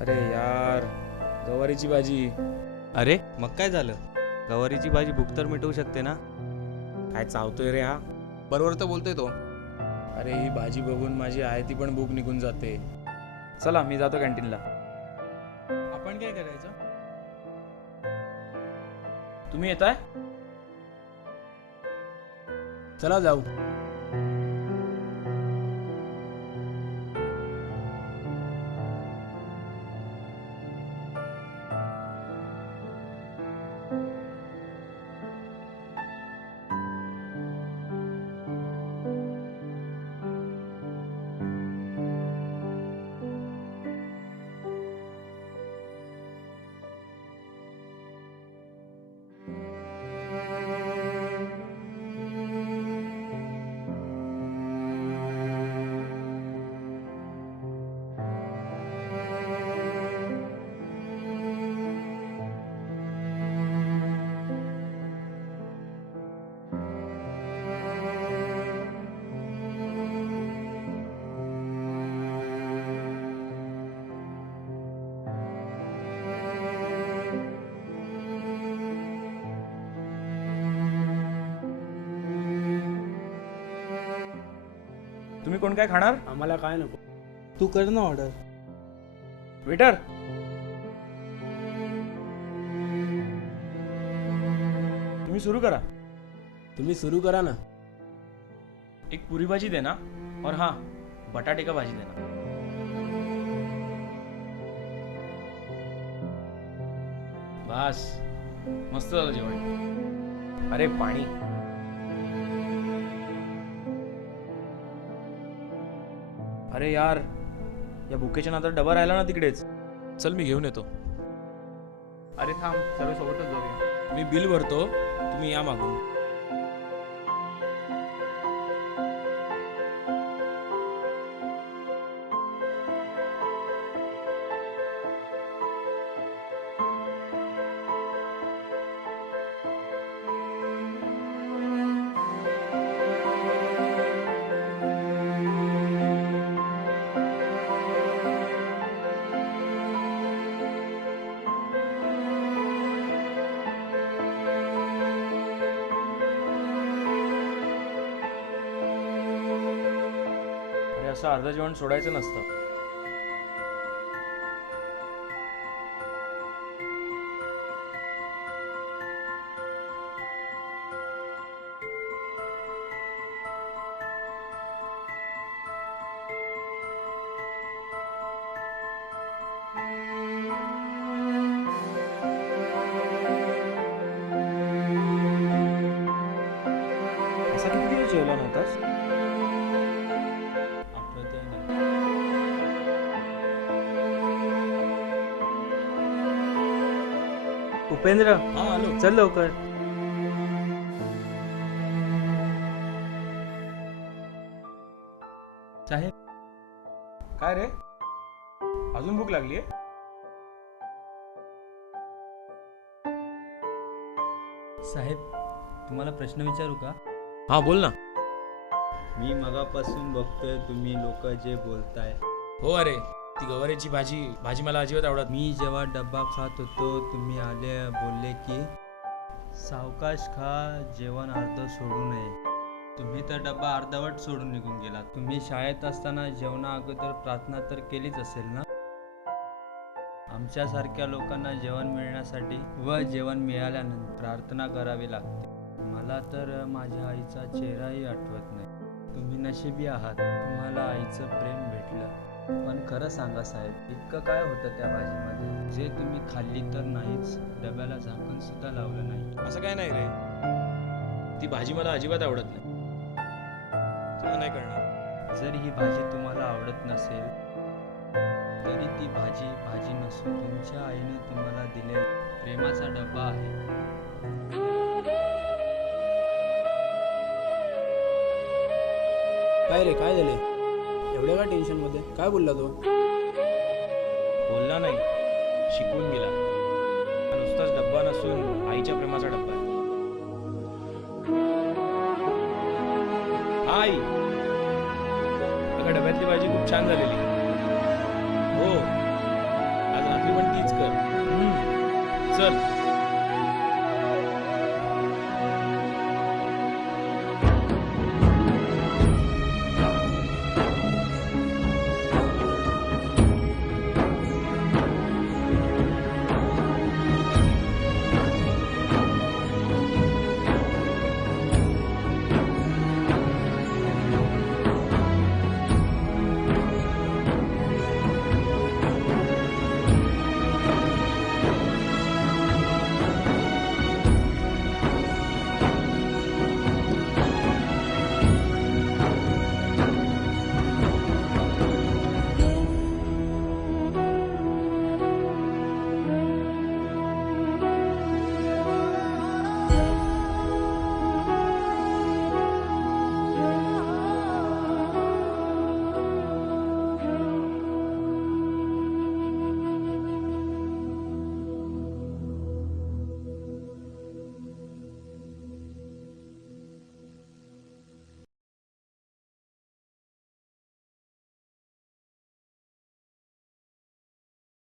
अरे यार, गवारीची भाजी. अरे मग काय झालं? गवारीची भाजी भूक तर मिटवू शकते ना? काय चावतोय रे हा? बरोबर तर बोलतोय तो. अरे ही भाजी बघून माझी आहे ती पण भूक निघून जाते. चला मी जातो कॅन्टीनला. आपण काय करायचं? तुम्ही येताय? चला जाऊ. तुम्ही कोण काय खाणार? आम्हाला काय नको. तू कर ना ऑर्डर. वेटर, तुम्ही सुरू करा. तुम्ही सुरू करा ना. एक पुरी भाजी देना और हाँ बटाटे का भाजी देना. बस मस्त झालं जेवण. अरे पाणी. अरे यार, या भुकेच्या नादात डबा राहिला ना तिकडेच. चल मी घेऊन येतो. अरे थांब, सर्व सोबतच जाऊया. मी बिल भरतो, तुम्ही या मागून. अरे असं अर्ध जेवण सोडायचं नसतं. असा किती दिवस जेवला नव्हतास? उपेंद्र, हा आलो. चल लवकर. साहेब, काय रे, अजून भूक लागलीये? साहेब तुम्हाला प्रश्न विचारू का? हा बोल ना. मी मगापासून बघतोय तुम्ही लोक जे बोलताय. हो अरे, ती गवारीची भाजी भाजी मला अजिबात आवडत. मी जेव्हा डब्बा खात होतो तुम्ही आले बोलले की सावकाश खा, जेवण अर्ध सोडू नये. तुम्ही तर डब्बा अर्धवट सोडून निघून गेलात. तुम्ही शाळेत असताना जेवणा अगोदर प्रार्थना तर केलीच असेल ना? आमच्यासारख्या लोकांना जेवण मिळण्यासाठी व जेवण मिळाल्यानंतर प्रार्थना करावी लागते. मला तर माझ्या आईचा चेहराही आठवत नाही. तुम्ही नशिबी आहात, तुम्हाला आईचं प्रेम भेटलं. पण खरं सांगा साहेब, इतकं काय होतं त्या भाजीमध्ये जे तुम्ही खाल्ली तर नाहीच, डब्याला झाकण सुद्धा लावलं नाही. असं काय नाही रे, ती भाजी मला अजिबात आवडत नाही. तुला नाही कळणार. जर ही भाजी तुम्हाला आवडत नसेल तरी ती भाजी भाजी नसून तुमच्या आईने तुम्हाला दिलेला प्रेमाचा डब्बा आहे. काय रे, काय झाले? एवढ्या का टेन्शन मध्ये? काय बोलला तो? बोलला नाही, शिकवून गेला. हा नुसताच डब्बा नसून आईच्या प्रेमाचा डब्बा आहे. आई, अगं डब्यातली भाजी खूप छान झालेली. हो, तीच कर चल